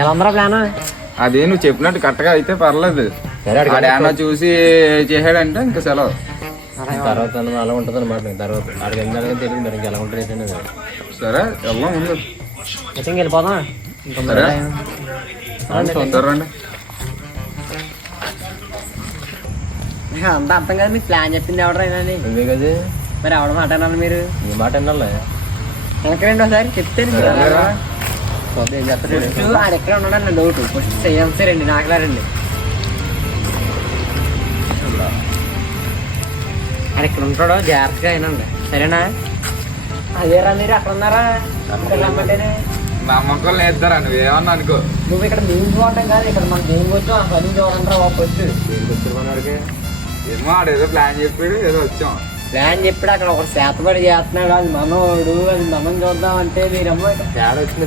ఎలా ఉందరా ప్లాన్? అదే నువ్వు చెప్పినట్టు కరెక్ట్గా అయితే పర్లేదు. ఆడేమన్నా చూసి చేసాడంటే ఇంకా సెలవు. తర్వాత అలా ఉంటుంది అనమాట. తర్వాత ఆడికి ఎందుకు తెలియదు మరి ఇంకెలా ఉంటుంది ఏంటంటే. సరే వెళ్దాం ముందు. అయితే వెళ్ళిపోదాం. సరే చూద్దారండి. అంతా అర్థం కదా, మీకు ప్లాన్ చెప్పింది ఎవడరైనా ఎందుకు కదా మరి ఎవడ మాట అన్నారు మీరు? ఈ మాట వినాలే. వెనకరండి ఒకసారి చెప్తే ఏం చేస్తాడు ఆడ ఎక్కడ ఉన్నాడన్న డౌట్. ఫస్ట్ చేయాల్సారండి నాకులారండి. ఆడ ఎక్కడ ఉంటాడో జాగ్రత్తగా అయినండి, సరేనా? అదేరా మీరు అక్కడ ఉన్నారా? రమ్మంటేనే నమ్మకం లేదురా, నువ్వేమన్నా అనుకో. నువ్వు ఇక్కడ మేము చూడటం కాదు, ఇక్కడ మనం దేనికి వచ్చాం ఆ పని చూడంటారా ఫస్ట్. ఏమో ఆడేదో ప్లాన్ చెప్పాడు, ఏదో వచ్చాం. ప్లాన్ చెప్పాడు, అక్కడ ఒక శాతపడి చేస్తున్నాడు. అది మనోడు, అది మనం చూద్దాం అంటే మీరేమో తేడా వచ్చింది.